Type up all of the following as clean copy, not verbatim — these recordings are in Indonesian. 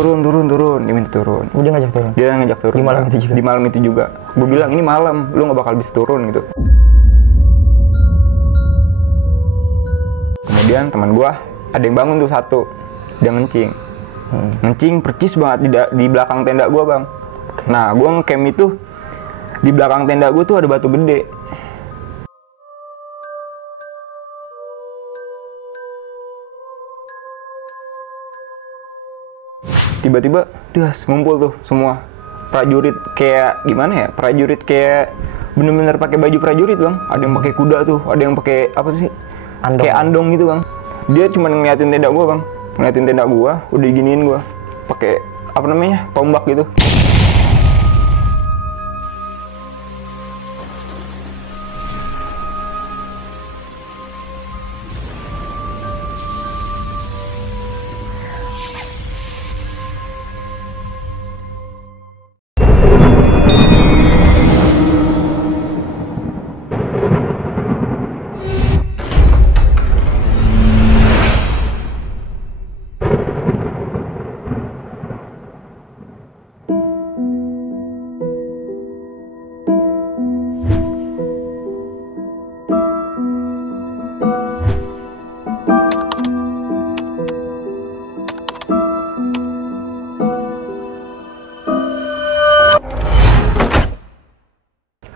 turun, dia minta turun. Dia ngajak turun? Dia ngajak turun. Di malam itu juga? Di malam itu juga. Gue bilang, ini malam, lu gak bakal bisa turun gitu. Kemudian teman gue, ada yang bangun tuh satu. Dia ngencing. Ngencing percis banget di belakang tenda gue, Bang. Nah, gue ngecamp itu, di belakang tenda gue tuh ada batu gede. Tiba-tiba dia ngumpul tuh semua prajurit, kayak gimana ya, prajurit kayak bener-bener pakai baju prajurit, Bang. Ada yang pakai kuda tuh, ada yang pakai apa sih, andong. Kayak andong gitu, Bang. Dia cuma ngeliatin tenda gua, Bang, ngeliatin tenda gua, udah giniin gua pakai apa namanya, tombak gitu.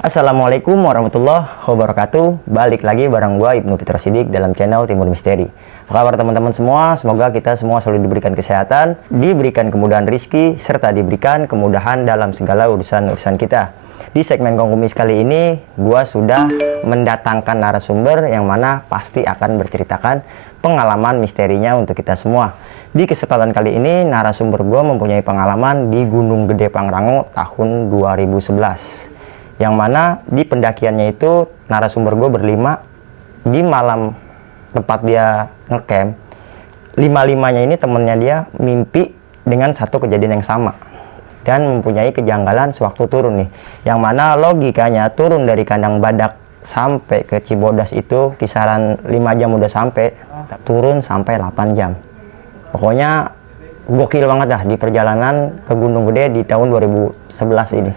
Assalamualaikum warahmatullahi wabarakatuh. Balik lagi bareng gua Ibnu Fitra Sidik dalam channel Timur Misteri. Apa kabar teman-teman semua? Semoga kita semua selalu diberikan kesehatan, diberikan kemudahan rizki, serta diberikan kemudahan dalam segala urusan-urusan kita. Di segmen Kongkumis kali ini, gua sudah mendatangkan narasumber yang mana pasti akan berceritakan pengalaman misterinya untuk kita semua. Di kesempatan kali ini, narasumber gua mempunyai pengalaman di Gunung Gede Pangrango tahun 2011. Yang mana di pendakiannya itu narasumber gue berlima. Di malam tempat dia ngecamp, lima-limanya ini temennya dia mimpi dengan satu kejadian yang sama dan mempunyai kejanggalan sewaktu turun nih, yang mana logikanya turun dari kandang badak sampai ke Cibodas itu kisaran 5 jam udah sampai, turun sampai 8 jam. Pokoknya gokil banget dah di perjalanan ke Gunung Gede di tahun 2011 ini.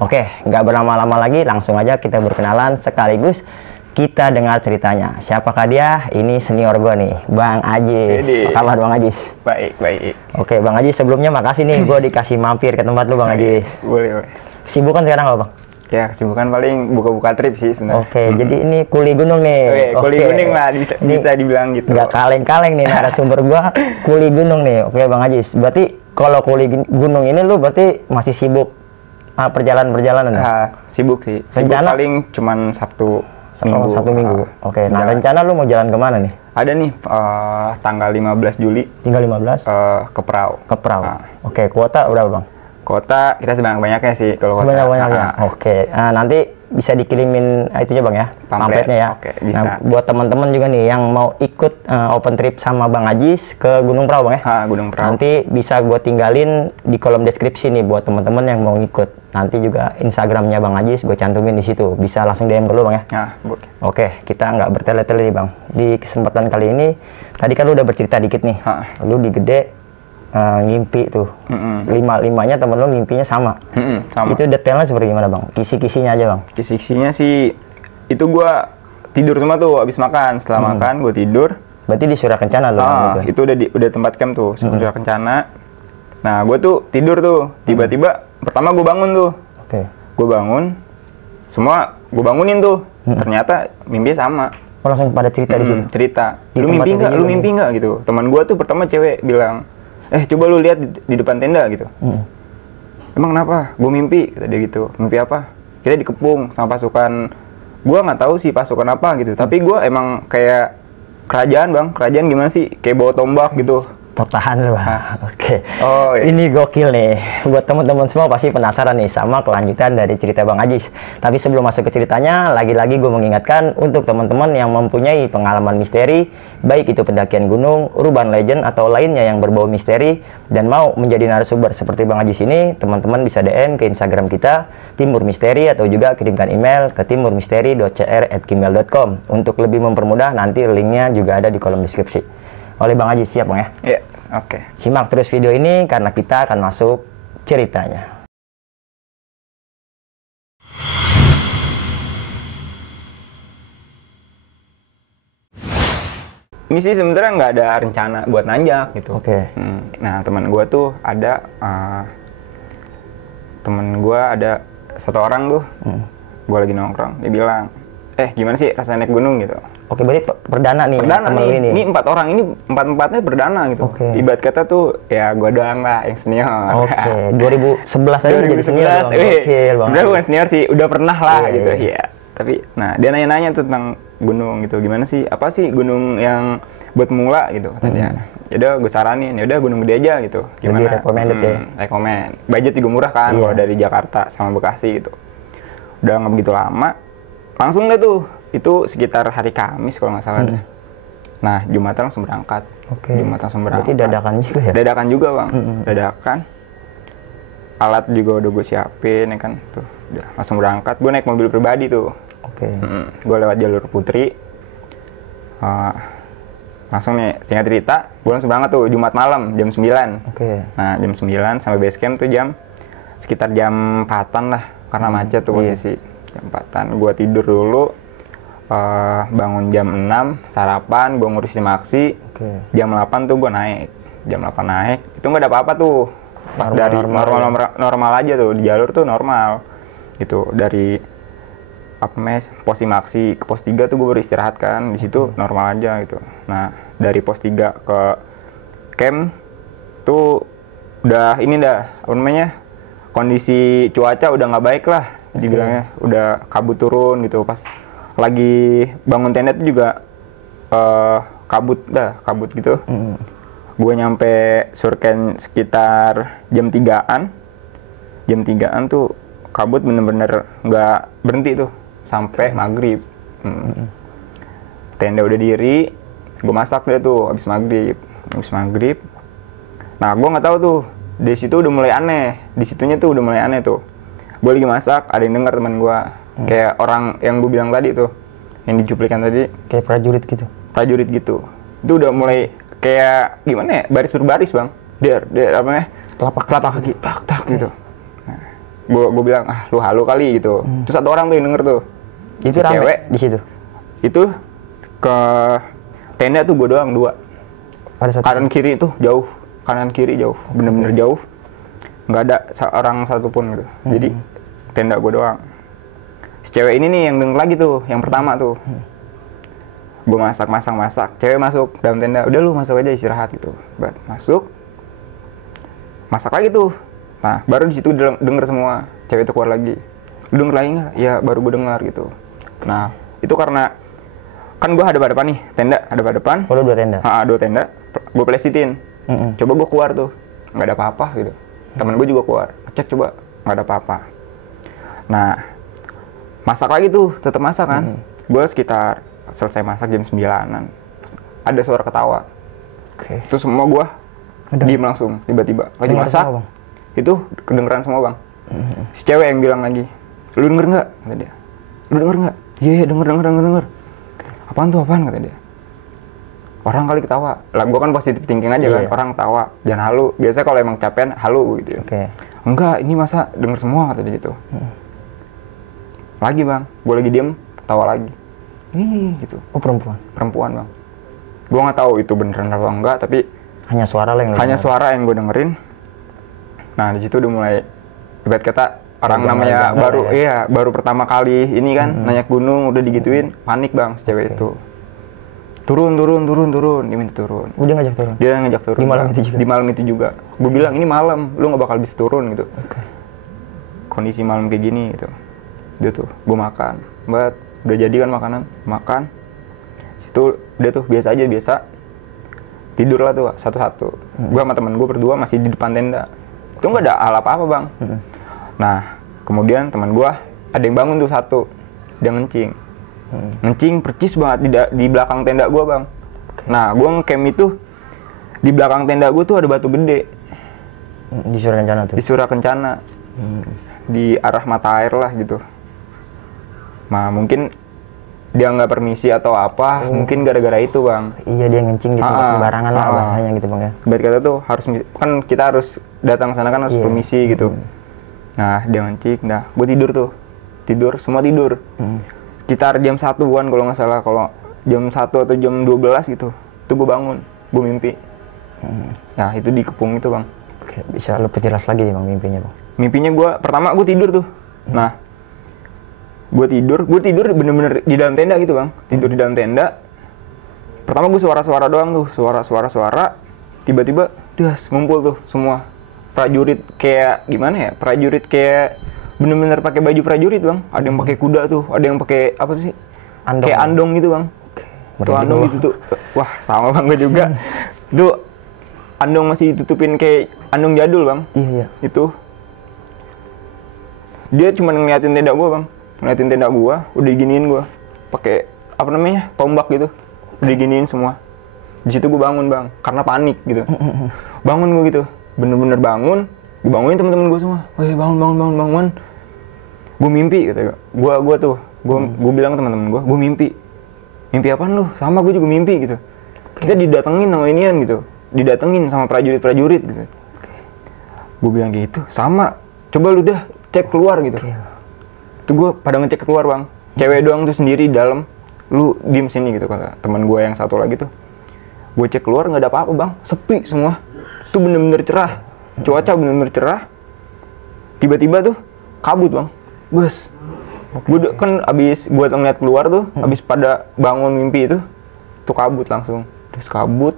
Oke, nggak berlama-lama lagi, langsung aja kita berkenalan sekaligus kita dengar ceritanya. Siapakah dia? Ini senior gue nih, Bang Ajis. Apa kabar Bang Ajis? Baik, baik. Oke, Bang Ajis, sebelumnya makasih nih gue dikasih mampir ke tempat lu, Bang Ajis. Boleh. Kesibukan sekarang apa, Bang? Ya, kesibukan paling buka-buka trip sih sebenarnya. Oke, jadi ini kuli gunung nih. Kuli gunung lah, bisa dibilang gitu. Nggak kaleng-kaleng nih narasumber gue, kuli gunung nih. Oke, Bang Ajis. Berarti kalau kuli gunung ini lu berarti masih sibuk perjalanan ya? Sibuk sih. Rencana paling cuman Sabtu Minggu. Sabtu Minggu. Oke, nah rencana lu mau jalan kemana nih? Ada nih tanggal 15 Juli. Tinggal 15? Ke Prau. Ke Prau. Oke, kuota berapa, Bang? Kota kita sebanyak-banyaknya sih kalau kota. Sebanyak-banyaknya. Oke. Nanti bisa dikirimin itunya, Bang ya, pamfletnya ya. Oke, bisa. Nah, buat teman-teman juga nih yang mau ikut open trip sama Bang Ajis ke Gunung Prau, Bang ya. Gunung Prau. Nanti bisa gue tinggalin di kolom deskripsi nih buat teman-teman yang mau ikut. Nanti juga Instagramnya Bang Ajis gue cantumin di situ. Bisa langsung DM ke lu, Bang ya. Boleh. Oke, kita nggak bertele-tele nih, Bang. Di kesempatan kali ini, tadi kan lu udah bercerita dikit nih. Lu di Gede ngimpi tuh. Lima-limanya temen lu ngimpinya sama. Sama. Itu detailnya seperti gimana, Bang? Kisi-kisinya aja, Bang. Kisi-kisinya sih itu gua tidur semua tuh abis makan. Setelah makan gua tidur. Berarti di Surya Kencana lu itu udah tempat camp tuh, Surya Kencana. Nah, gua tuh tidur tuh. Tiba-tiba pertama gua bangun tuh. Oke. Gua bangun. Semua gua bangunin tuh. Ternyata mimpinya sama. Oh, langsung pada cerita di situ. Cerita. Di Lu tempat mimpi nggak? itu Lu juga mimpi nggak gitu. Teman gua tuh pertama cewek bilang, coba lu lihat di depan tenda gitu. Emang kenapa? Gue mimpi, kata dia gitu. Mimpi apa? Kita dikepung sama pasukan. Gue nggak tahu sih pasukan apa gitu. Tapi gue emang kayak kerajaan, Bang. Kerajaan gimana sih? Kayak bawa tombak gitu. Tertahan lu, Bang. Oke. Oh, iya. Ini gokil nih. Buat teman-teman semua pasti penasaran nih sama kelanjutan dari cerita Bang Ajis. Tapi sebelum masuk ke ceritanya, lagi-lagi gue mengingatkan untuk teman-teman yang mempunyai pengalaman misteri, baik itu pendakian gunung, urban legend, atau lainnya yang berbau misteri, dan mau menjadi narasumber seperti Bang Ajis ini, teman-teman bisa DM ke Instagram kita, Timur Misteri, atau juga kirimkan email ke timurmisteri.cr@gmail.com. Untuk lebih mempermudah, nanti linknya juga ada di kolom deskripsi. Oleh Bang Ajis, siap, Bang ya? Iya, Oke. Simak terus video ini karena kita akan masuk ceritanya. Ini sih sebenarnya nggak ada rencana buat nanjak gitu. Oke. Nah teman gue tuh ada satu orang tuh, gue lagi nongkrong, dia bilang, gimana sih rasanya naik gunung gitu. Oke, berarti perdana nih. Perdana temen nih, lu ini 4 orang ini empat-empatnya perdana gitu. Oke. Ibarat kata tuh ya gue doang lah yang senior. Oke, 2011 aja jadi senior dong. Gokil banget. Sebenarnya bukan senior sih, udah pernah lah Iya, gitu. iya. Iya. Tapi, nah dia nanya-nanya tuh tentang gunung gitu. Gimana sih? Apa sih gunung yang buat pemula gitu katanya. Yaudah gue saranin, yaudah gunung gede aja gitu. Gimana? Lebih recommended ya? Recommend. Budget juga murah kan Iya. kalau dari Jakarta sama Bekasi gitu. Udah nggak begitu lama, langsung deh tuh. Itu sekitar hari Kamis kalau nggak salah deh. Nah, Jumatan langsung berangkat. Oke. Jumat langsung berangkat. Berarti dadakan juga ya? Dadakan juga bang, dadakan. Alat juga udah gue siapin ya kan, tuh udah langsung berangkat. Gue naik mobil pribadi tuh. Oke. Gue lewat jalur Putri. Langsung nih, singkat cerita, gue langsung berangkat tuh Jumat malam jam 9. Oke. Nah, jam 9 sampai base camp tuh sekitar jam 4-an lah, karena macet tuh posisi. Jam 4-an, gue tidur dulu. Bangun jam 6, sarapan, gue ngurusin maksi. Jam 8 tuh gue naik. Jam 8 naik, itu nggak ada apa-apa tuh. Pas dari normal aja tuh, di jalur tuh normal. Gitu, dari pos Maksi ke pos 3 tuh gue beristirahat kan. Di situ normal aja gitu. Nah, dari pos 3 ke camp tuh udah kondisi cuaca udah nggak baik lah. Dibilangnya udah kabut turun gitu. Pas lagi bangun tenda tuh juga kabut gitu. Gue nyampe Surken sekitar jam 3-an. Jam 3-an tuh kabut bener-bener nggak berhenti tuh sampai maghrib. Tenda udah diri, gue masak deh tuh abis maghrib. Nah, gue nggak tahu tuh, di situ udah mulai aneh. Di situnya tuh udah mulai aneh tuh. Gue lagi masak, ada yang dengar teman gue. Kayak orang yang gue bilang tadi tuh, yang dicuplikan tadi. Kayak prajurit gitu? Prajurit gitu. Itu udah mulai kayak gimana ya, baris berbaris bang. Dia apa namanya? Telapak kaki, tak gitu. Nah, gue bilang, lu halu kali gitu. Terus satu orang tuh yang denger tuh. Itu rame cewek di situ? Itu ke tenda tuh gue doang 2. Kanan kiri tuh jauh. Kanan kiri jauh. Bener-bener jauh. Nggak ada orang satupun gitu. Jadi tenda gue doang. Si cewek ini nih yang denger lagi tuh, yang pertama tuh. Gue masak. Cewek masuk dalam tenda. Udah lu masuk aja istirahat gitu. Masuk. Masak lagi tuh. Nah, baru di situ denger semua. Cewek itu keluar lagi. Lu denger lagi nggak? Ya, baru gue dengar gitu. Nah, itu karena kan gue hadap-hadapan nih, tenda hadap-hadapan. Oh, 2 tenda? 2 tenda. Gue plesitin. Coba gue keluar tuh. Nggak ada apa-apa gitu. Temen gue juga keluar. Cek coba. Nggak ada apa-apa. Nah, masak lagi tuh. Tetap masak kan. Gue sekitar selesai masak jam 9-an. Ada suara ketawa. Terus semua gue diem langsung. Tiba-tiba. Lagi masak. Semua, itu kedengeran semua bang. Si cewek yang bilang lagi, lu denger nggak? Kata dia. Lu denger nggak? Iya, denger. Apaan kata dia. Orang kali ketawa. Lah gua kan positif thinking aja kan. Orang ketawa, jangan halu. Biasanya kalau emang capean halu gitu. Enggak, ini masa denger semua kata dia gitu. Lagi bang, gua lagi diem, ketawa lagi. Gitu. Oh, perempuan bang. Gua nggak tahu itu beneran atau enggak, tapi hanya suara suara yang gua dengerin. Nah, di situ udah mulai ibarat kata orang namanya baru baru pertama kali ini kan naik gunung udah digituin, panik bang si cewek itu. Turun, dia minta turun. Udah ngajak turun? Dia ngajak turun. Di malam itu juga. Gue bilang ini malam, lu nggak bakal bisa turun gitu. Kondisi malam kayak gini gitu. Dia tuh, gue makan. Udah jadi kan makanan, makan. Situ dia tuh biasa. Tidur lah tuh satu-satu. Gue sama temen gue berdua masih di depan tenda. Itu nggak ada hal apa-apa bang. Nah, kemudian teman gue ada yang bangun tuh satu, dia ngencing percis banget di belakang tenda gue bang. Nah, gue ngecamp itu di belakang tenda gue tuh ada batu gede. Di Surakencana tuh? Di Surakencana, di arah mata air lah gitu. Nah, mungkin dia nggak permisi atau apa, mungkin gara-gara itu bang. Iya, dia ngencing di tempat sembarangan lah bahasanya gitu bang ya. Berarti kata tuh harus, kan kita harus datang sana kan harus permisi gitu. Nah dia ngencing, nah gue tidur, semua tidur. Sekitar jam 1-an kalau nggak salah, kalau jam 1 atau jam 12 gitu, itu gue bangun, gue mimpi. Nah itu di Kepung itu bang. Oke, bisa lu perjelas lagi nih bang mimpinya bang? Mimpinya pertama gue tidur tuh. Nah gue tidur bener-bener di dalam tenda gitu bang, tidur di dalam tenda. Pertama gue suara-suara doang tuh, suara, tiba-tiba ngumpul tuh semua prajurit, kayak gimana ya, prajurit kayak bener-bener pakai baju prajurit bang. Ada yang pakai kuda tuh, ada yang pakai apa sih, Andong. kayak andong gitu bang. Tuh andong gitu tuh, wah sama bang gue juga. Tuh andong masih ditutupin kayak andong jadul bang. Iya. Itu dia cuma ngeliatin tenda gue bang, ngeliatin tenda gua, udah giniin gua pakai apa namanya, tombak gitu, udah giniin semua. Di situ gua bangun bang, karena panik gitu. Bangun gua gitu, bener-bener bangun, dibangunin teman-teman gua semua. Woi bangun. Gua mimpi gitu. Gua bilang ke teman-teman gua mimpi. Mimpi apaan lu? Sama gua juga mimpi gitu. Kita didatengin sama inian gitu, didatengin sama prajurit gitu. Gua bilang gitu, sama. Coba lu dah cek keluar gitu. Itu gue pada ngecek keluar bang, cewek doang tuh sendiri di dalam, lu diem sini gitu kata teman gue yang satu lagi tuh. Gue cek keluar nggak ada apa-apa bang, sepi semua. Itu bener-bener cerah, cuaca bener-bener cerah. Tiba-tiba tuh kabut bang, bos. Gue kan abis gue ngeliat keluar tuh, abis pada bangun mimpi itu, tuh kabut langsung. Terus kabut,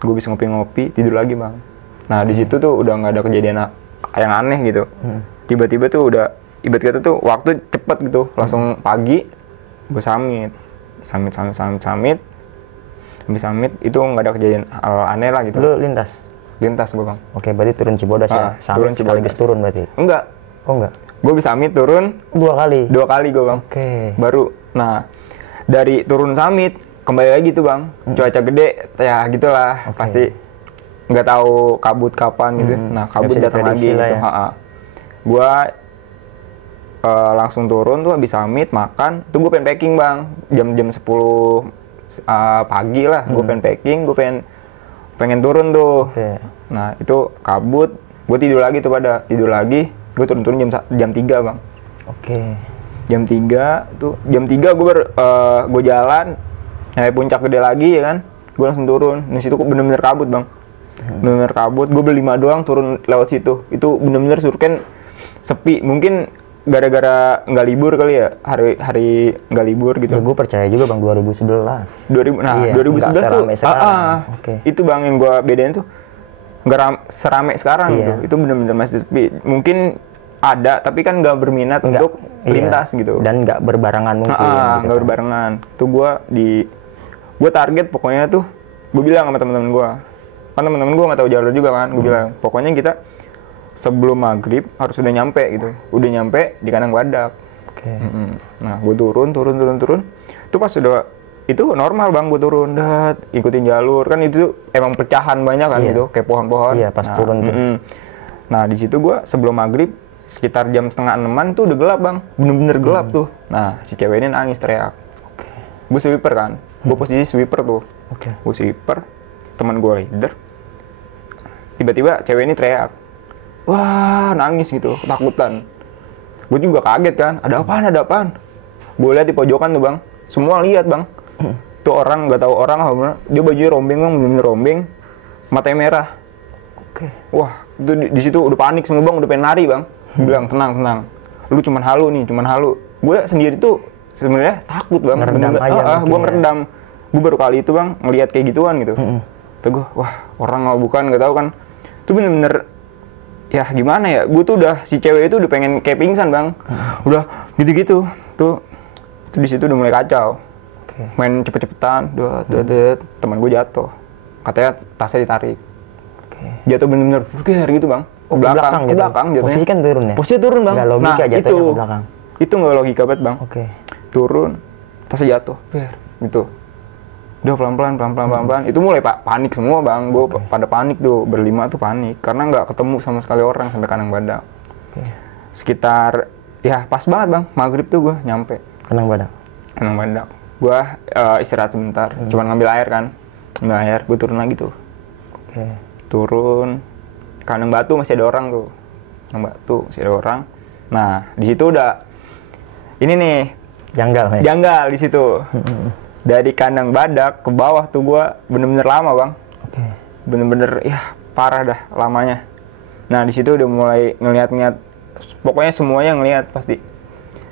gue bisa ngopi-ngopi, tidur lagi bang. Nah di situ tuh udah nggak ada kejadian yang aneh gitu. Tiba-tiba tuh udah, ibarat kata tuh waktu cepet gitu, langsung pagi gue samit itu nggak ada kejadian aneh lah gitu. Lu lintas gue bang. Oke, berarti turun Cibodas ya? Samit sekaligus turun berarti? Enggak. Oh enggak? Gue bisa samit turun 2 kali gue bang. Oke. Baru, nah dari turun samit kembali lagi tuh bang, cuaca gede ya gitulah. Pasti nggak tahu kabut kapan gitu. Nah kabut datang lagi gitu. Ya. Gue langsung turun tuh habis summit makan tuh gue pengen packing bang, jam 10 pagi lah. Gue pengen packing, gue pengen turun tuh. Nah itu kabut, gue tidur lagi, gue turun jam 3 bang. Jam 3 tuh, jam 3 gue jalan nyampe puncak gede lagi ya kan, gue langsung turun. Di situ bener-bener kabut bang, bener-bener kabut. Gue berlima doang turun lewat situ. Itu bener-bener surken sepi, mungkin gara-gara nggak libur kali ya, hari nggak libur gitu. Ya, gue percaya juga bang, 2011. 2011 tuh itu bang yang gue bedain tuh nggak serame sekarang gitu. Itu bener-bener masih sepi. Mungkin ada tapi kan nggak berminat untuk lintas gitu. Dan nggak berbarengan mungkin. Nggak berbarengan. Tuh gue target pokoknya tuh, gue bilang sama teman-teman gue, kan teman-teman gue nggak tahu jalur juga kan. Gue bilang pokoknya kita sebelum maghrib harus udah nyampe gitu, udah nyampe di Kandang Badak. Nah gue turun. Itu pas udah itu normal bang, gue turun, ikutin jalur kan. Itu emang pecahan banyak kan gitu, kayak pohon-pohon. Iya pas turun tuh. Nah di situ gue sebelum maghrib sekitar jam 5:30 tuh udah gelap bang, bener-bener gelap tuh. Nah si cewek ini nangis teriak. Gue sweeper kan, gue posisi sweeper tuh. Gue sweeper, teman gue leader. Tiba-tiba cewek ini teriak, wah nangis gitu, ketakutan. Gue juga kaget kan, ada apaan? Gue lihat di pojokan tuh bang, semua lihat bang. Tuh orang, nggak tahu orang apa, dia bajunya rombeng bang, bener-bener rombeng, matanya merah. Wah itu di situ udah panik semua bang, udah pengen lari bang. Bilang tenang, lu cuman halu. Gue sendiri tuh sebenarnya takut bang, gue ngerendam. Gue baru kali itu bang ngelihat kayak gituan gitu. Tuh gue, wah orang nggak bukan, nggak tahu kan. Itu bener-bener ya gimana ya, gue tuh udah, si cewek itu udah pengen kayak pingsan bang. Udah gitu-gitu tuh di situ udah mulai kacau. Main cepet-cepetan, teman gue jatuh, katanya tasnya ditarik. Jatuh bener-bener gitu bang. Ke belakang jatuhnya. Posisi kan turun ya? Posisi turun bang. Nggak logika jatuhnya ke belakang. Itu nggak logika banget bang. Turun, tasnya jatuh, gitu. Udah pelan-pelan. Itu mulai panik semua bang. Gue pada panik tuh, berlima tuh panik karena nggak ketemu sama sekali orang sampai Kandang Badak. Sekitar ya pas banget bang, maghrib tuh gue nyampe Kandang Badak. kandang badak. Gue istirahat sebentar, cuman ngambil air kan, ngambil air, gue turun lagi tuh. Oke. Turun, kandang batu masih ada orang tuh, kandang batu masih ada orang. Nah di situ udah ini nih Janggal ya? janggal di situ. Dari kandang badak ke bawah tuh gue bener-bener lama bang, Oke. bener-bener ya parah dah lamanya. Nah di situ udah mulai ngeliat-ngeliat, pokoknya semuanya ngeliat pasti.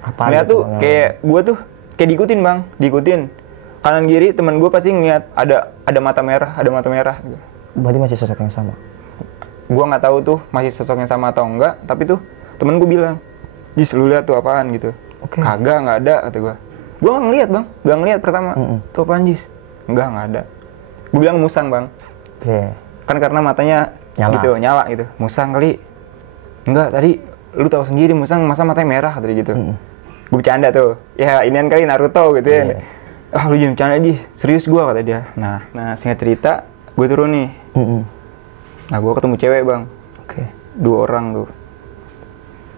Apa Ngeliat tuh kayak gue tuh kayak diikutin bang, diikutin kanan kiri teman gue pasti ngeliat ada mata merah, ada mata merah. Gitu. Berarti masih sosok yang sama? Gue nggak tahu tuh masih sosok yang sama atau enggak, tapi tuh temen gue bilang, "Jis, lu lihat tuh apaan?" gitu. Oke. Kagak, nggak ada kata gue. Gue nggak ngeliat bang, nggak ngeliat pertama. Tuh apaan Jis? Nggak ada. Gue bilang musang bang. Oke. Kan karena matanya Nyala. gitu, nyala gitu. Musang kali. Enggak, tadi lu tahu sendiri musang masa matanya merah kata dia gitu. Gue bercanda tuh. Ya inian kali Naruto gitu ya. Ah lu jangan bercanda Jis, serius gue kata dia. Nah singkat cerita, gue turun nih. Nah gue ketemu cewek bang. Oke. 2 orang tuh.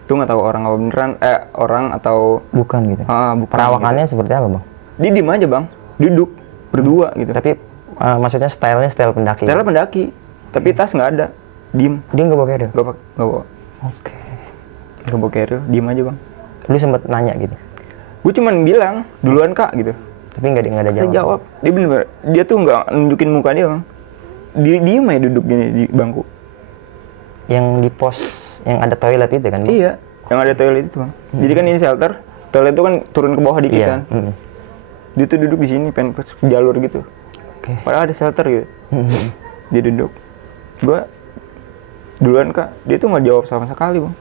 Tuh nggak tahu orang apa beneran, orang atau Bukan gitu? bukan. Perawakannya seperti apa bang? Dia diem aja bang, duduk berdua gitu. Tapi maksudnya stylenya style pendaki? Style pendaki, tapi tas nggak ada, diem. Dia nggak bawa carrier? Nggak bawa. Oke. Nggak bawa carrier, diem aja bang. Lu sempet nanya gitu? Gue cuman bilang duluan kak gitu. Tapi nggak ada Dia jawab? jawab, dia bener, dia tuh nggak nunjukin muka dia bang. Dia diem aja duduk gini di bangku. Yang di pos yang ada toilet itu kan? Bang? Iya, yang ada toilet itu bang. Jadi kan ini shelter, toilet itu kan turun ke bawah dikit Iya. kan. Dia tuh duduk di sini, pengen ke jalur gitu. Oke. Padahal ada shelter gitu. Dia duduk. Gua duluan kak, dia tuh nggak jawab sama sekali bang.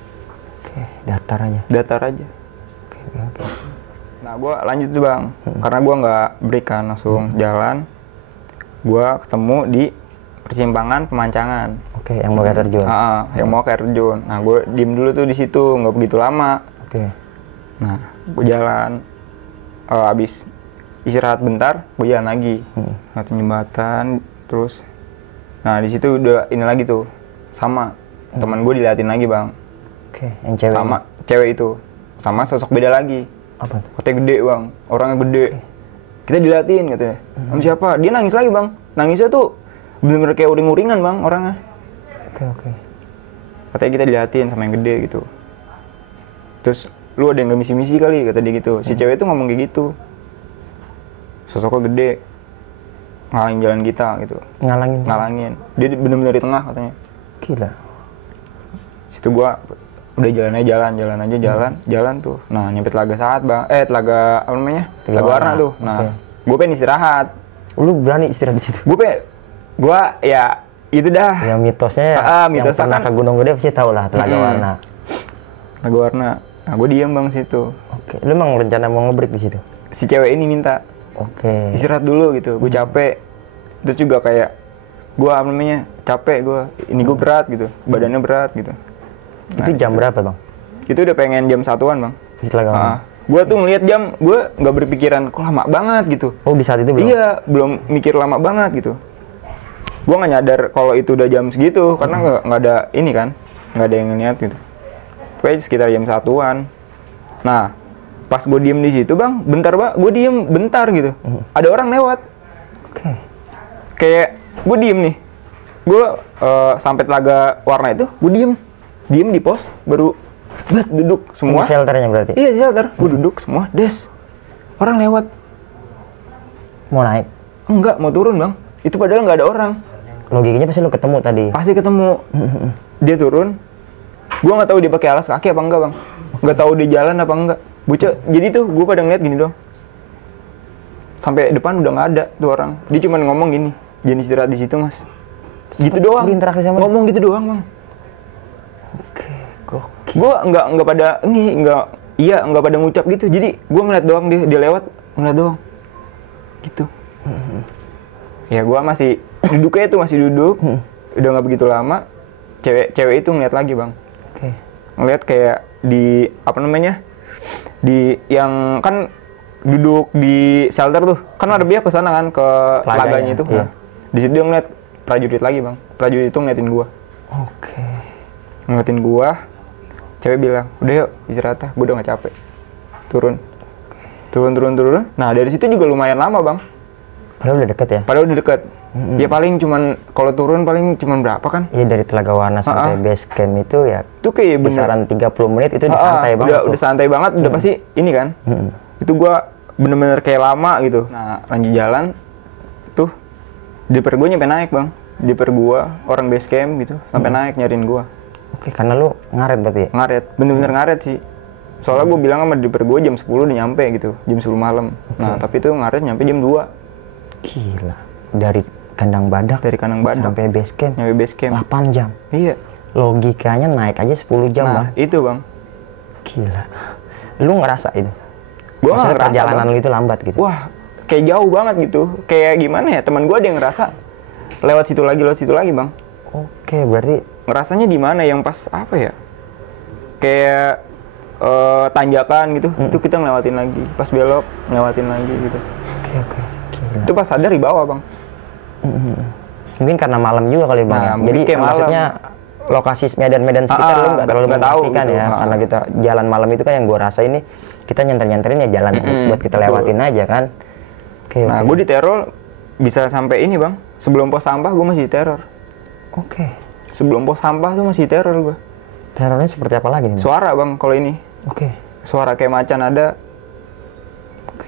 Oke, datar aja. Datar aja. Oke. Nah gua lanjut tuh bang, karena gua nggak break kan, langsung jalan. Gua ketemu di persimpangan pemancangan. Oke, yang mau air terjun? Yang mau ke air terjun. Nah gua diem dulu tuh di situ, nggak begitu lama. Oke. Nah gua jalan, abis istirahat bentar, gua jalan lagi. Satu jembatan, terus. Nah di situ udah ini lagi tuh, sama teman gue diliatin lagi bang. Oke, yang cewek? Sama cewek itu, sama sosok beda lagi. Apa tuh? Katanya gede bang, orangnya gede. Kita diliatin katanya. Sama siapa? Dia nangis lagi bang. Nangisnya tuh bener-bener kayak uring-uringan bang orangnya. Oke. Katanya kita diliatin sama yang gede gitu. Terus lu ada yang gak misi-misi kali kata dia gitu. Si cewek itu ngomong kayak gitu. Sosoknya gede, ngalangin jalan kita gitu. Ngalangin. Dia bener-bener di tengah katanya. Gila. Situ gua udah jalan tuh. Nah nyampe Telaga Saat bang, Telaga apa namanya? Telaga Warna tuh. Nah gue pengen istirahat. Lu berani istirahat di situ? Gua ya itu dah. Yang mitosnya ya, mitosnya yang pernah kan ke Gunung Gede pasti tahu lah Telaga Warna. Telaga Warna. Nah gue diem bang situ. Oke. Lu emang rencana mau nge-break di situ? Si cewek ini minta. Oke. Istirahat dulu gitu. Gue capek. Terus juga kayak gue apa namanya capek gue. Ini gue berat gitu. Badannya berat gitu. Itu jam berapa bang? Itu udah pengen jam 1-an bang. Di Telaga Warna? Gue tuh ngeliat jam, gue nggak berpikiran kok lama banget gitu. Oh di saat itu belum? Iya, belum mikir lama banget gitu. Gue nggak nyadar kalau itu udah jam segitu karena nggak ada ini kan, nggak ada yang ngeliat gitu. Pokoknya sekitar jam 1-an. Nah, pas gue diem di situ bang, bentar bang, gue diem bentar gitu. Ada orang lewat. Oke. Kayak gue diem nih, gue sampai Telaga Warna itu, gue diem di pos, baru duduk semua. Di shelternya berarti? Iya di shelter, gue duduk semua, des. Orang lewat. Mau naik? Enggak, mau turun bang. Itu padahal nggak ada orang. Logikanya pasti lu ketemu tadi? Pasti ketemu. Dia turun. Gue nggak tahu dia pakai alas kaki apa enggak bang. Nggak tahu dia jalan apa enggak. Bocah. Jadi tuh gue pada ngeliat gini doang. Sampai depan udah nggak ada tuh orang. Dia cuma ngomong gini, jangan istirahat di situ mas. Gitu doang. Interaksi sama ngomong gitu doang bang. Oke. Gokil. Gue nggak pada nggak pada ngucap gitu. Jadi gue ngeliat doang dia lewat ngeliat doang. Gitu. Ya gue masih duduknya itu masih duduk. Udah nggak begitu lama. Cewek itu ngeliat lagi bang. Oke. Ngeliat kayak di apa namanya? Di yang kan duduk di shelter tuh. Kan ada biar ke sana kan ke telaganya itu. Iya. Nah, di situ dia ngeliat prajurit lagi bang. Prajurit itu ngeliatin gue. Oke. Ngeliatin gua, cewek bilang, udah yuk istirahat, gua udah nggak capek, turun. turun. Nah dari situ juga lumayan lama bang. Padahal udah deket ya? Padahal udah deket. Ya paling cuman kalau turun paling cuman berapa kan? Iya, dari Telaga Warna sampai base camp itu ya itu kayak besaran 30 menit itu udah santai banget. Udah santai banget, udah pasti ini kan. Itu gua bener-bener kayak lama gitu. Nah lanjut jalan tuh Dipper gua nyampe naik bang. Dipper gua orang base camp gitu sampai naik nyariin gua. Oke, karena lu ngaret berarti ya? Ngaret, bener-bener ngaret sih. Soalnya gua bilang sama Dipper gua jam 10 udah nyampe gitu, jam 10 malam. Nah tapi itu ngaret nyampe jam 2. Gila, dari kandang badak sampai base camp, 8 jam. Iya, logikanya naik aja 10 jam bang. Itu bang, gila. Lu ngerasa itu? Gua nggak ngerasa perjalanan lu itu lambat gitu? Wah, kayak jauh banget gitu. Kayak gimana ya, teman gua ada yang ngerasa lewat situ lagi bang. Oke, berarti ngerasanya di mana yang pas apa ya, kayak tanjakan gitu. Itu kita ngelewatin lagi, pas belok ngelewatin lagi gitu. Oke. Gila. Itu pas sadar di bawah bang. Mungkin karena malam juga kali bang. Nah, jadi maksudnya lokasi medan sekitar lu nggak terlalu memperhatikan gitu, ya. Karena kita jalan malam itu kan yang gue rasa ini kita nyanter-nyanterin ya jalan buat kita lewatin aja kan. Nah gue diteror bisa sampai ini bang. Sebelum pos sampah gue masih diteror. Oke. Sebelum pos sampah tuh masih teror gue. Terornya seperti apa lagi nih? Suara bang kalau ini. Oke. Suara kayak macan ada. Oke.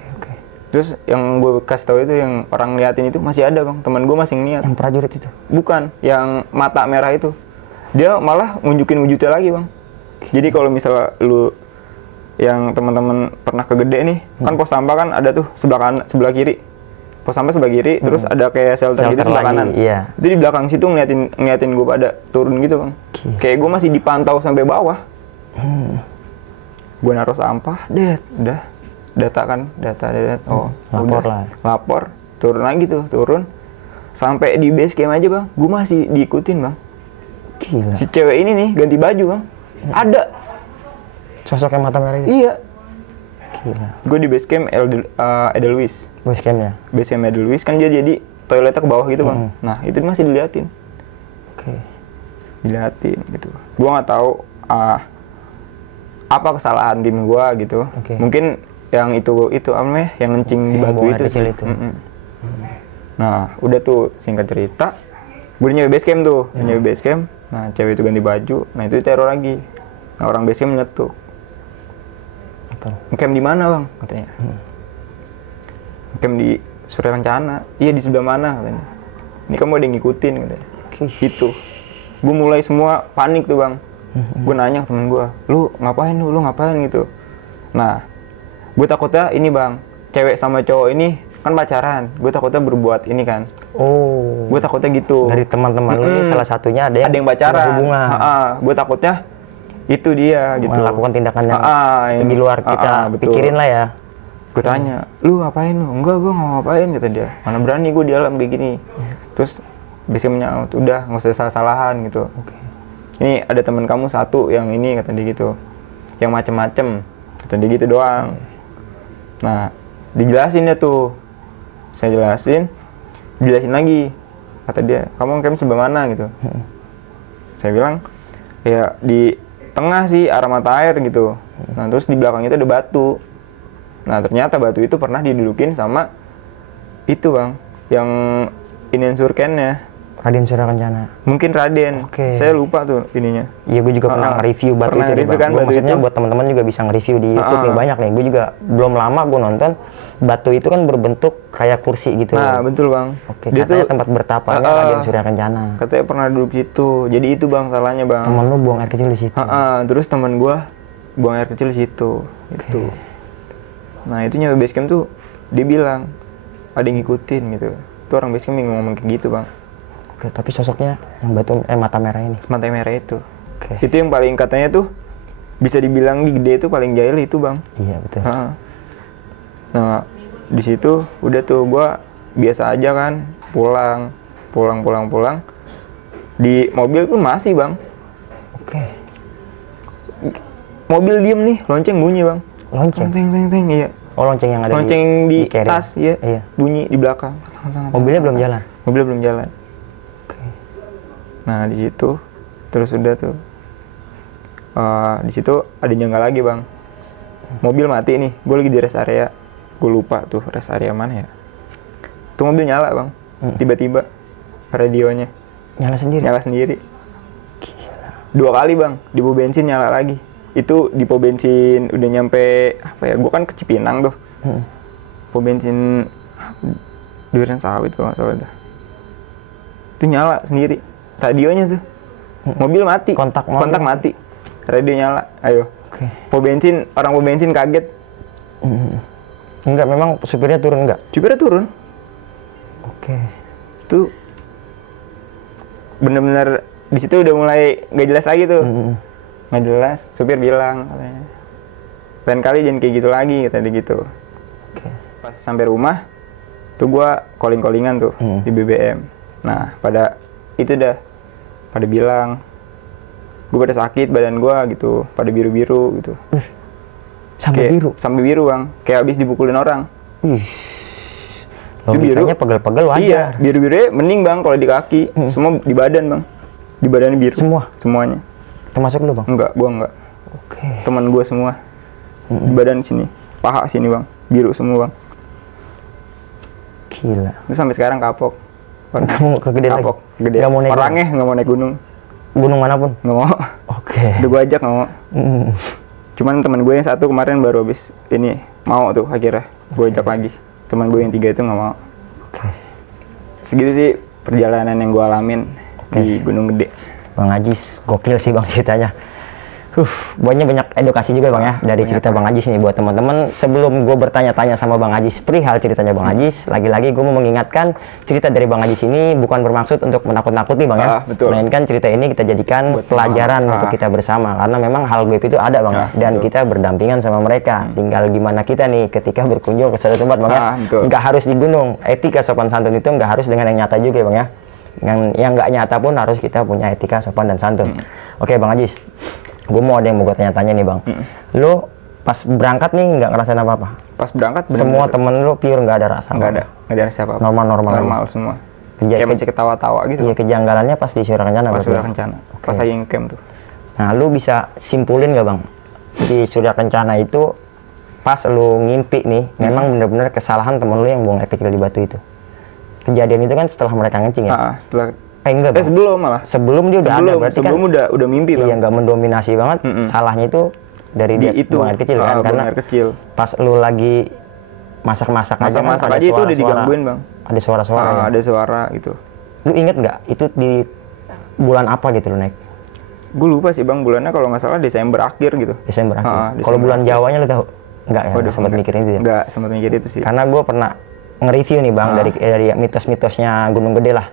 Terus yang gue kasih tahu itu yang orang liatin itu masih ada bang. Teman gue masih ngeliat. Yang prajurit itu? Bukan, yang mata merah itu. Dia malah nunjukin wujudnya lagi bang. Jadi kalau misalnya lu yang teman-teman pernah ke Gede nih, kan pos sampah kan ada tuh sebelah kiri. Pos sampah sebelah kiri, terus ada kayak shelter gitu sebelah kanan. Iya. Itu di belakang situ ngeliatin gue pada turun gitu bang. Kayak gue masih dipantau sampai bawah. Gue naruh sampah, udah data. Lapor, turun lagi tuh, sampai di base camp aja bang, gue masih diikutin bang. Gila. Si cewek ini nih ganti baju bang, ada. Sosok yang mata merah itu? Iya. Gila. Gue di base camp Edelweiss. Base camp ya? Base camp Edelweiss kan dia jadi toiletnya ke bawah gitu bang. Nah itu masih diliatin. Oke. Diliatin gitu. Gue nggak tahu apa kesalahan tim gue gitu. Mungkin yang itu apa yang ngencing di batu itu sih. Nah udah tuh singkat cerita, gue nyampe base camp tuh, Nah cewek itu ganti baju, nah itu teror lagi. Nah orang base camp nyeletuk. Camp di mana bang? Katanya. Camp di Surya Kencana. Iya di sebelah mana katanya. Ini kamu ada yang ngikutin katanya. Gitu. Gue mulai semua panik tuh bang. Gue nanya ke temen gue, lu ngapain gitu. Nah, gue takutnya ini bang, cewek sama cowok ini kan pacaran. Gue takutnya berbuat ini kan. Oh. Gue takutnya gitu. Dari teman-teman lu ini salah satunya ada yang pacaran. Hubungan. Gue takutnya itu dia gitu. Melakukan tindakan yang di luar kita pikirin lah ya. Gue tanya, lu ngapain lu? Enggak, gue nggak ngapain kata dia. Mana berani gue di alam kayak gini. Terus bisa menyaut, udah nggak usah salah-salahan gitu. Ini ada teman kamu satu yang ini kata dia gitu, yang macem-macem kata dia gitu doang. Nah dijelasin ya tuh, saya jelasin lagi kata dia, kamu camp sebelah mana gitu. Saya bilang ya di tengah sih arah mata air gitu. Nah terus di belakang itu ada batu. Nah ternyata batu itu pernah didudukin sama itu bang, yang Inian Surkennya. Raden Surya Kencana. Mungkin Raden. Saya lupa tuh ininya. Iya, gue juga pernah nge-review batu itu nih, Bang. Kan, maksudnya buat teman-teman juga bisa nge-review di YouTube nih, banyak nih. Gue juga belum lama gue nonton, batu itu kan berbentuk kayak kursi gitu. Nah, betul, Bang. Dia katanya tempat bertapanya Raden Surya Kencana. Katanya pernah duduk situ. Jadi itu, Bang, salahnya, Bang. Temen lu buang air kecil di situ. Terus teman gue buang air kecil di situ. Gitu. Nah, itu nyampe base camp tuh dia bilang ada yang ngikutin gitu. Itu orang base camp yang ngomong kayak gitu, Bang. Oke, tapi sosoknya yang batu mata merah ini. Mata merah itu. Itu yang paling katanya tuh bisa dibilang di Gede itu paling jahil itu, Bang. Iya, betul. Nah, di situ udah tuh gua biasa aja kan, pulang. Di mobil pun masih, Bang. Mobil diem nih, lonceng bunyi, Bang. Lonceng? Teng, iya. Oh, lonceng yang ada lonceng di tas, iya. Bunyi di belakang. Mobilnya belum jalan? Mobilnya belum jalan. Nah di situ terus udah tuh di situ ada nyangka lagi, Bang. Mobil mati nih, gue lagi di rest area. gue lupa tuh rest area mana ya. Tuh mobil nyala bang, tiba-tiba radionya Nyala sendiri? nyala sendiri. Gila. 2 kali bang, di pom bensin nyala lagi. Itu di pom bensin udah nyampe apa ya, gue kan ke Cipinang tuh. Pom bensin Durian Sawit kalau nggak salah dah. Itu nyala sendiri, radionya tuh. Mobil mati, Kontak mati, radio nyala. Ayo, Oke. orang pom bensin kaget. Enggak, memang supirnya turun enggak? Supirnya turun. Oke. Tuh bener-bener di situ udah mulai nggak jelas lagi tuh. Nggak jelas. Supir bilang katanya, lain kali jangan kayak gitu lagi, kata dia gitu. Oke. Pas sampai rumah tuh gua calling-callingan tuh di BBM. Nah pada bilang gue pada sakit badan gua gitu, pada biru-biru gitu. Sampai biru? Sampai biru bang, kayak habis dipukulin orang. Ih. Itu biru. Logikanya pegel-pegel wajar. Iya, biru-birunya mending bang kalau di kaki. Semua di badan bang, di badannya biru. Semuanya. Termasuk lu bang? Enggak, gua enggak. Oke. Teman gua semua di badan sini, paha sini bang, biru semua bang. Gila. Itu sampai sekarang kapok. Kamu kegedean lagi? Kapok, gede. Nggak mau naik Orangnya nggak mau naik gunung, gunung manapun? nggak mau. Oke. Udah gua ajak nggak mau. Cuman teman gue yang satu kemarin baru habis ini mau tuh akhirnya gue ajak lagi. Teman gue yang 3 itu nggak mau. Oke. Segitu sih perjalanan yang gue alamin di Gunung Gede. Bang Ajis, gokil sih bang ceritanya. Banyak edukasi juga bang ya dari cerita Bang Ajis nih buat teman-teman. Sebelum gue bertanya-tanya sama Bang Ajis perihal ceritanya Bang Ajis, lagi-lagi gue mau mengingatkan cerita dari Bang Ajis ini bukan bermaksud untuk menakut-nakuti bang ya. Betul. Melainkan cerita ini kita jadikan buat pelajaran untuk kita bersama, karena memang hal gaib itu ada bang ya, dan betul. kita berdampingan sama mereka. Tinggal gimana kita nih ketika berkunjung ke suatu tempat bang ya. Nggak harus di gunung. Etika sopan santun itu nggak harus dengan yang nyata juga bang ya. Yang nggak nyata pun harus kita punya etika sopan dan santun. Oke Bang Ajis, gue mau ada yang mau gue tanya-tanya nih bang. Lu pas berangkat nih nggak ngerasain apa-apa? Pas berangkat semua temen lu pure nggak ada rasa? Nggak ada siapa. Normal semua. Kayak masih ketawa-tawa gitu. Iya, kejanggalannya pas di Surya Kencana. Pas Surya Kencana. Pas lagi ngecamp tuh. Nah lu bisa simpulin nggak bang, di Surya Kencana itu pas lu ngimpi nih, memang bener-bener kesalahan temen lu yang buang air kecil di batu itu? Kejadian itu kan setelah mereka ngencing ya? Setelah enggak bang. Sebelum malah. Sebelum dia udah ada, berarti sebelum kan udah mimpi bang. Iya, nggak mendominasi banget. Salahnya itu dari dia buang air kecil kan, karena air kecil. Pas lu lagi masak-masak aja kan, ada aja itu udah digangguin bang. Ada suara-suara ya? Ada suara gitu. Lu inget nggak itu di bulan apa gitu lu naik? Gue lupa sih bang, bulannya kalau nggak salah Desember akhir gitu. Desember akhir. Kalau bulan Jawanya lu tahu? Nggak ya? Udah sempat mikirin itu ya? Nggak sempat mikir itu sih. Karena gue pernah nge-review nih bang dari mitos-mitosnya Gunung Gede lah.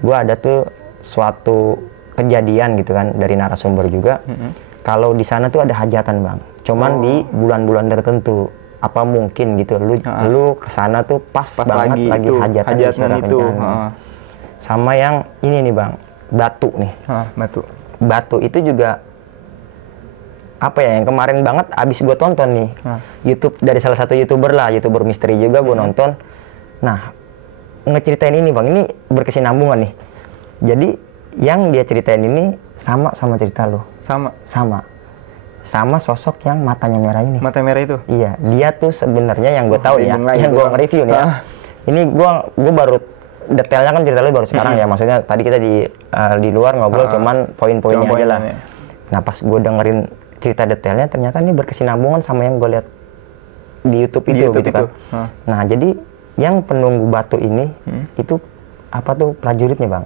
Gue ada tuh suatu kejadian gitu kan dari narasumber juga. Kalau di sana tuh ada hajatan bang. Cuman di bulan-bulan tertentu. Apa mungkin gitu lu kesana tuh pas banget lagi hajatan di Surya Kencana. Sama yang ini nih bang, batu nih. Batu itu juga apa ya, yang kemarin banget abis gue tonton nih YouTube dari salah satu YouTuber lah, YouTuber misteri juga gue nonton. Nah ngeceritain ini bang, ini berkesinambungan nih. Jadi yang dia ceritain ini sama cerita lo. Sama sosok yang matanya merah ini. Mata merah itu? Iya, dia tuh sebenarnya yang gue tahu ya, yang gue nge-review nih ya. Ini gue baru detailnya kan cerita lu baru sekarang ya, maksudnya tadi kita di luar ngobrol cuman poin-poinnya aja lah. Nah pas gue dengerin cerita detailnya ternyata ini berkesinambungan sama yang gue lihat di YouTube itu gitu kan. Nah jadi yang penunggu batu ini itu apa tuh prajuritnya bang?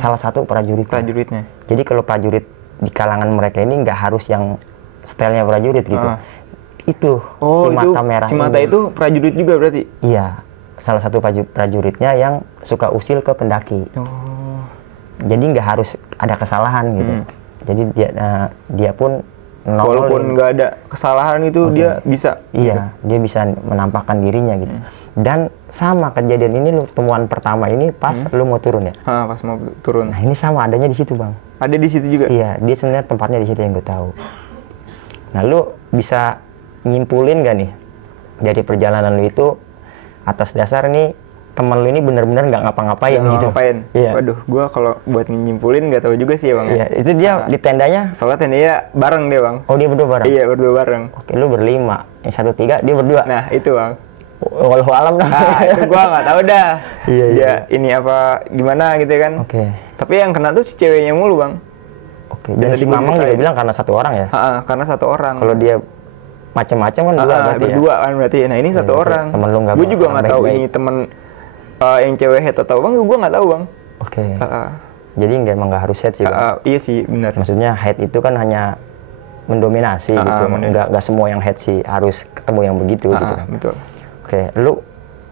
Salah satu prajuritnya. Jadi kalau prajurit di kalangan mereka ini nggak harus yang stylenya prajurit gitu. Itu si mata merah. Si mata itu prajurit juga berarti? Iya, salah satu prajuritnya yang suka usil ke pendaki. Jadi nggak harus ada kesalahan gitu. Jadi dia pun walaupun nggak ada kesalahan itu dia bisa. Iya, dia bisa menampakkan dirinya gitu. Dan sama kejadian ini lu temuan pertama ini pas lu mau turun ya? Pas mau turun. Nah ini sama adanya di situ bang. Ada di situ juga? Iya, dia sebenarnya tempatnya di situ yang gue tahu. Nah lu bisa nyimpulin gak nih dari perjalanan lu itu atas dasar nih temen lu ini benar-benar nggak ngapa-ngapain gitu? Iya. Waduh, gua kalau buat nyimpulin nggak tahu juga sih ya bang. Iya, itu dia di tendanya. Soalnya tendanya bareng dia bang. Oh dia berdua bareng? Iya berdua bareng. Oke, lu berlima, yang 1 3 dia berdua. Nah itu bang. Walau alam dah. Nah, itu gua nggak tahu dah. Iya, iya. Dia ini apa gimana gitu kan. Oke. Tapi yang kena tuh si ceweknya mulu, Bang. Oke. Dan si tadi gua Mamang juga ceritain. bilang karena satu orang ya. Karena satu orang. Kalau dia macam-macam kan dua berarti ya. berdua kan berarti. Nah, ini satu Iya, orang. temen lu nggak Gue juga nggak tahu baik-baik. ini temen yang cewek head atau Bang, gua nggak tahu, Bang. Oke. Jadi emang nggak harus head sih, Bang. Iya sih, benar. Maksudnya head itu kan hanya mendominasi gitu. Nggak semua yang head sih harus ketemu yang begitu gitu. Betul. Oke, lu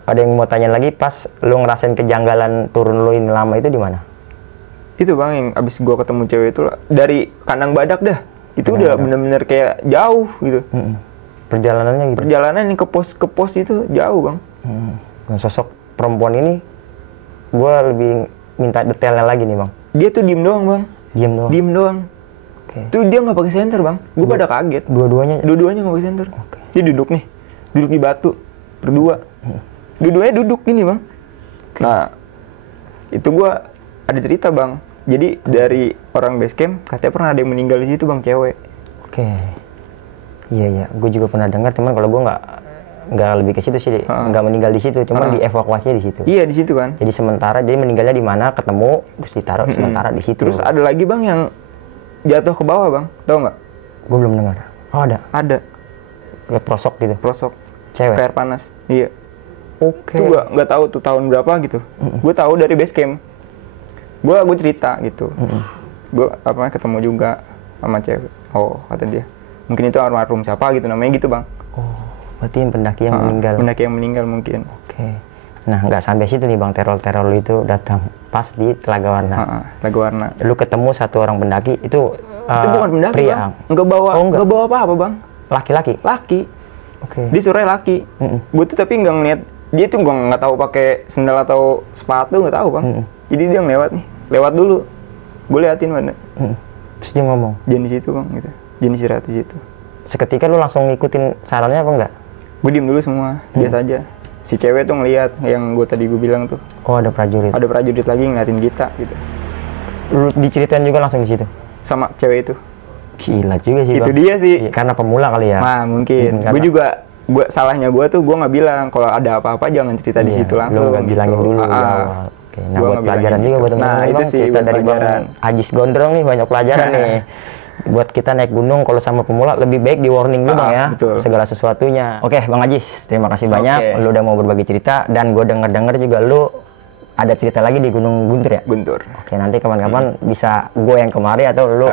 ada yang mau tanya lagi pas lu ngerasain kejanggalan turun lu ini lama itu di mana? Itu, Bang, yang abis gua ketemu cewek itu dari kandang badak dah. Itu Kandang udah badak. bener-bener kayak jauh gitu. Perjalanannya gitu. Perjalanan yang ke pos itu jauh, Bang. Nah, sosok perempuan ini gua lebih minta detailnya lagi nih, Bang. Dia tuh diem doang, Bang. Diem doang. Diem doang. Oke. Tuh dia nggak pakai senter, Bang. Gue pada kaget. Dua-duanya. Dua-duanya nggak pakai senter. Oke. Dia duduk nih, duduk di batu, berdua. Dua-duanya duduk gini, Bang. Nah, itu gua ada cerita, Bang. Jadi dari orang base camp katanya pernah ada yang meninggal di situ, Bang, cewek. Oke. Iya iya, gue juga pernah dengar, cuman kalau gue nggak lebih ke situ sih, nggak meninggal di situ, cuman dievakuasinya di situ. Iya, di situ kan. Jadi sementara, jadi meninggalnya di mana, ketemu, terus ditaruh sementara di situ. Terus ada lagi, Bang, yang jatuh ke bawah, Bang. Tahu nggak? Gue belum dengar. Oh ada, Ada ke prosok gitu, prosok cewek. ke air panas. Iya. Oke. Itu gua nggak tahu tuh tahun berapa gitu. Gue tahu dari base camp. Gue cerita gitu. Gue ketemu juga sama cewek. Oh, kata dia. Mungkin itu almarhum siapa gitu namanya gitu, Bang. Oh, berarti yang pendaki yang meninggal. Pendaki yang meninggal mungkin. Oke. Nah, nggak sampai situ nih, Bang, teror itu datang pas di Telaga Warna. Telaga Warna. Lu ketemu satu orang pendaki itu Itu bukan pendaki, pria. Bang. Nggak bawa, nggak bawa apa-apa, Bang. Laki-laki. Laki. Oke. Dia sore laki. Gue tuh tapi nggak ngeliat dia tuh nggak tahu pakai sendal atau sepatu, nggak tahu, Bang. Jadi dia ngelewat nih, lewat dulu. Gue liatin mana. Terus dia ngomong. Jangan di situ, Bang, gitu. Jangan istirahat di situ. Seketika lu langsung ngikutin sarannya apa enggak? Gue diem dulu semua, biasa aja. Si cewek tuh ngeliat yang gue bilang tuh. Oh, ada prajurit. Ada prajurit lagi ngeliatin kita gitu. Lu diceritain juga langsung di situ. Sama cewek itu. Gila juga sih, Itu Bang. dia sih. Iya, karena pemula kali ya. Nah, mungkin. Gue juga salahnya gue tuh gue nggak bilang kalau ada apa-apa jangan cerita di situ langsung. Lu nggak bilangin gitu. dulu di awal. Oke, nah Gua buat nggak pelajaran bilangin juga gitu. buat teman-teman, Nah, itu Bang. sih Kita buat dari Bang pelajaran. Ajis Gondrong nih banyak pelajaran nih. Buat kita naik gunung kalau sama pemula lebih baik di warning dulu, Bang, ya. Betul. Segala sesuatunya. Oke, Bang Ajis, terima kasih banyak. Oke. Lu udah mau berbagi cerita dan gue denger juga lu ada cerita lagi di Gunung Guntur ya? Guntur. Oke, nanti kapan-kapan bisa gue yang kemari atau lu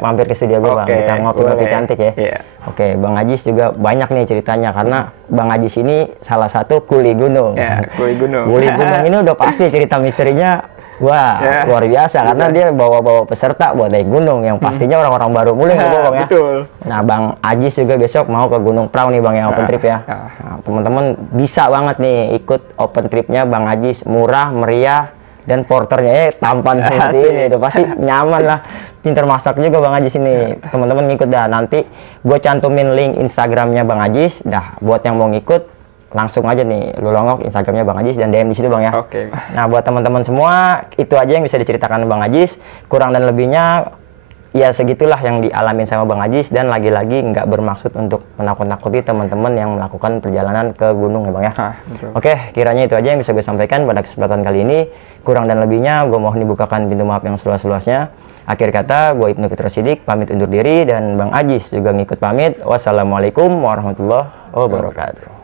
mampir ke studio gue, Bang. Oke, Kita ngopi-ngopi boleh. cantik ya. Iya. Oke, Bang Ajis juga banyak nih ceritanya karena Bang Ajis ini salah satu kuli gunung. Ya, kuli gunung. Kuli gunung ini udah pasti cerita misterinya. Wah, Ya. luar biasa karena dia bawa-bawa peserta buat naik gunung yang pastinya orang-orang baru mulu yang bawa, Bang, ya. Betul. Nah, Bang Ajis juga besok mau ke Gunung Prau nih, Bang, yang open trip ya. Nah, teman-teman bisa banget nih ikut open tripnya Bang Ajis, murah, meriah, dan porternya tampan seperti ini. Udah pasti nyaman lah. Pinter masak juga Bang Ajis ini. Teman-teman ngikut dah. Nanti gue cantumin link Instagramnya Bang Ajis. Dah, buat yang mau ngikut langsung aja nih lu longok Instagramnya Bang Ajis dan DM di situ, Bang, ya. Oke. Nah, buat teman-teman semua, itu aja yang bisa diceritakan Bang Ajis. Kurang dan lebihnya ya segitulah yang dialamin sama Bang Ajis, dan lagi-lagi nggak bermaksud untuk menakut-nakuti teman-teman yang melakukan perjalanan ke gunung ya, Bang, ya. Betul. Oke, kiranya itu aja yang bisa gue sampaikan pada kesempatan kali ini. Kurang dan lebihnya gue mohon dibukakan pintu maaf yang seluas-luasnya. Akhir kata, gue Ibnu Fitra Siddiq pamit undur diri dan Bang Ajis juga ngikut pamit. Wassalamualaikum warahmatullahi wabarakatuh.